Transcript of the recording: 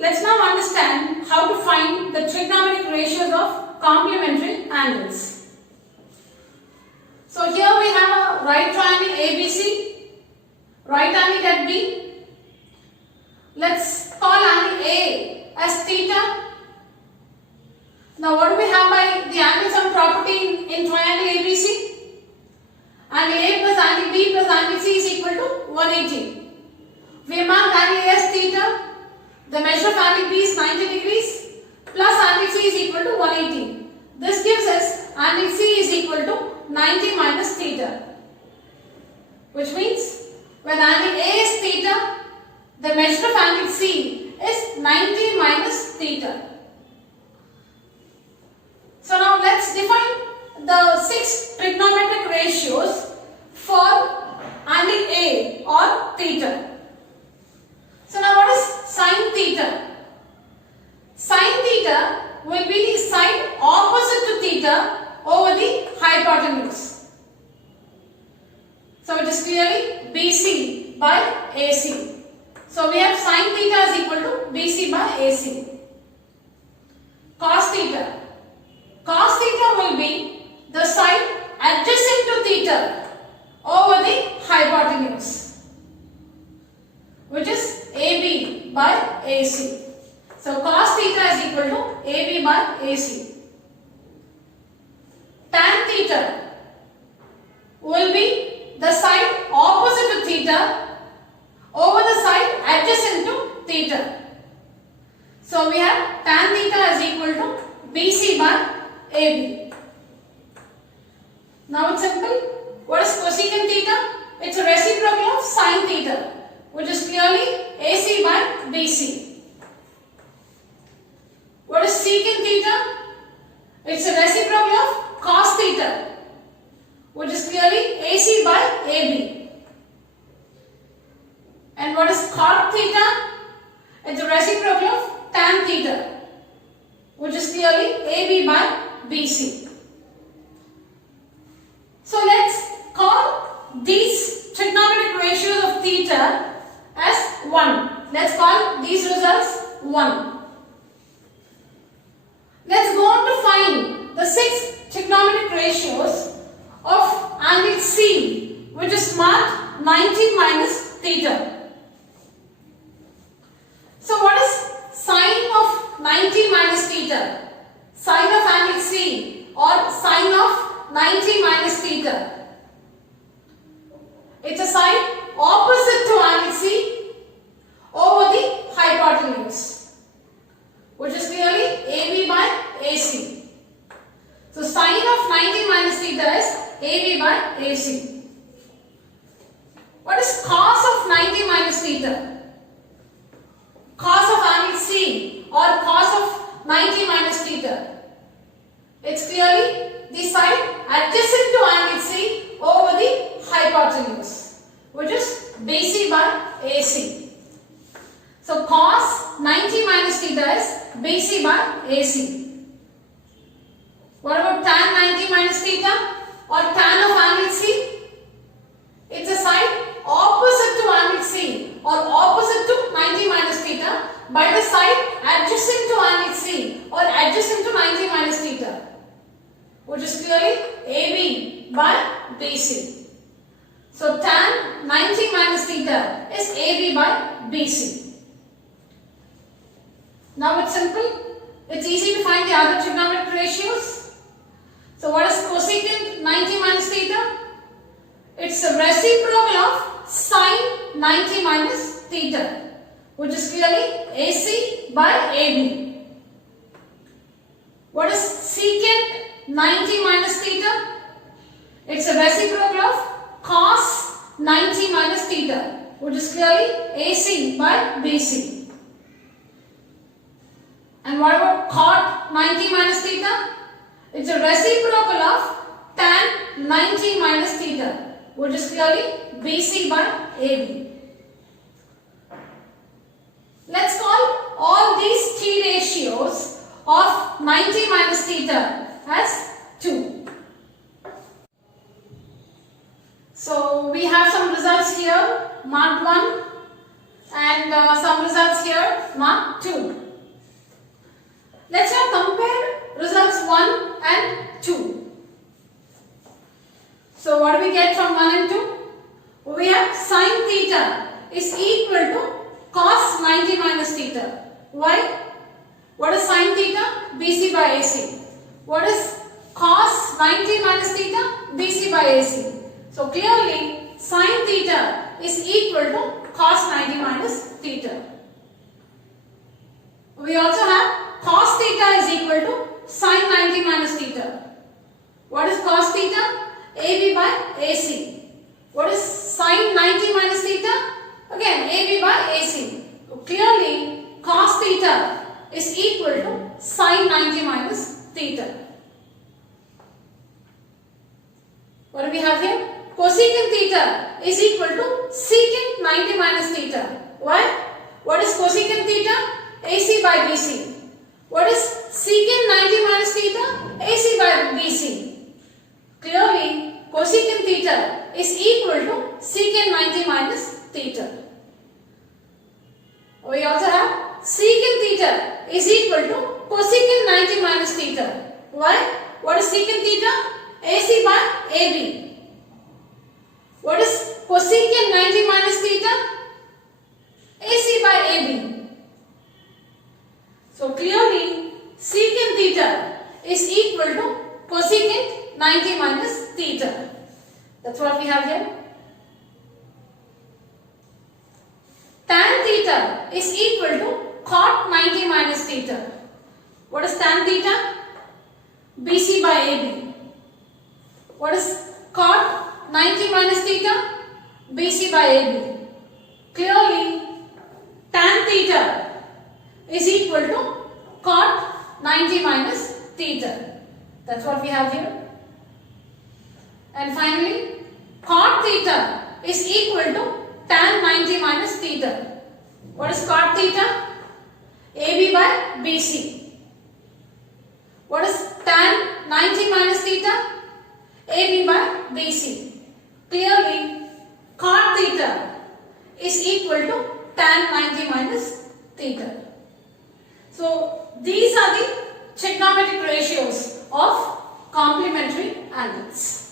Let's now understand how to find the trigonometric ratios of complementary angles. So here we have a right triangle ABC, right angle at B. Let's call angle A as theta. Now what do we have by the angle sum property in triangle ABC? Angle A plus angle B plus angle C is equal to 180. We mark angle A as theta. The measure of angle B is 90 degrees plus angle C is equal to 180. This gives us angle C is equal to 90 minus theta. Which means when angle A is theta, the measure of angle C is 90 minus theta. So now let's define the 6 trigonometric ratios for angle A or theta. So now what is sine theta? Sine theta will be the side opposite to theta over the hypotenuse. So it is clearly BC by AC. So we have sine theta is equal to BC by AC. Cos theta. Cos theta will be the side adjacent to theta over the hypotenuse, which is AB by AC. So cos theta is equal to AB by AC. Tan theta will be the side opposite to theta over the side adjacent to theta. So we have tan theta is equal to BC by AB. Now it's simple. What is cosecant theta? It's a reciprocal of sine theta, which is clearly AC by BC. What is secant theta? It's a reciprocal of cos theta, which is clearly AC by AB. And what is cot theta? It's a reciprocal of tan theta, which is clearly AB by BC. So let's call these trigonometric ratios of theta as 1. Let's call these results 1. Let's go on to find the 6 trigonometric ratios of angle C, which is marked 90 minus theta. So what is sine of 90 minus theta? Sine of angle C or sine of 90 minus theta. It's a side opposite to angle C over the hypotenuse, which is clearly AB by AC. So sine of 90 minus theta is AB by AC. What is cos of 90 minus theta? Cos of angle C or cos of 90 minus theta. It's clearly the side adjacent to angle C over the hypotenuse, which is BC by AC. So cos 90 minus theta is BC by AC. What about tan 90 minus theta or tan of angle C? It's a side opposite to angle C or opposite to 90 minus theta by the side adjacent to angle C or adjacent to 90 minus theta, which is clearly AB by BC. So tan 90 minus theta is AB by BC. Now it's simple. It's easy to find the other trigonometric ratios. So what is cosecant 90 minus theta? It's a reciprocal of sine 90 minus theta, which is clearly AC by AB. What is secant 90 minus theta? It's a reciprocal of cos 90 minus theta, which is clearly AC by BC. And what about cot 90 minus theta? It's a reciprocal of tan 90 minus theta, which is clearly BC by AB. Let's call all these 3 ratios of 90 minus theta as 2. So we have some results here, marked 1, and some results results here, mark 2. Let's now compare results 1 and 2. So what do we get from 1 and 2? We have sin theta is equal to cos 90 minus theta. Why? What is sin theta? BC by AC. What is cos 90 minus theta? BC by AC. So clearly sin theta is equal to cos 90 minus theta. We also have cos theta is equal to sin 90 minus theta. What is cos theta? AB by AC. What is sin 90 minus theta? Again AB by AC. So clearly cos theta is equal to sin 90 minus theta. What do we have here? Cosecant theta is equal to secant 90 minus theta. Why? What is cosecant theta? AC by BC. What is secant 90 minus theta? AC by BC. Clearly, cosecant theta is equal to secant 90 minus theta. We also have secant theta is equal to cosecant 90 minus theta. Why? What is secant theta? AC by AB. What is cosecant 90 minus theta? AC by AB. So clearly secant theta is equal to cosecant 90 minus theta. That's what we have here. Tan theta is equal to cot 90 minus theta. What is tan theta? BC by AB. What is cot 90 minus theta? BC by AB. Clearly tan theta is equal to cot 90 minus theta. That's what we have here. And finally, cot theta is equal to tan 90 minus theta. What is cot theta? AB by BC. What is tan 90 minus theta? AB by BC. Clearly, cot theta is equal to tan 90 minus theta. So, these are the trigonometric ratios of complementary angles.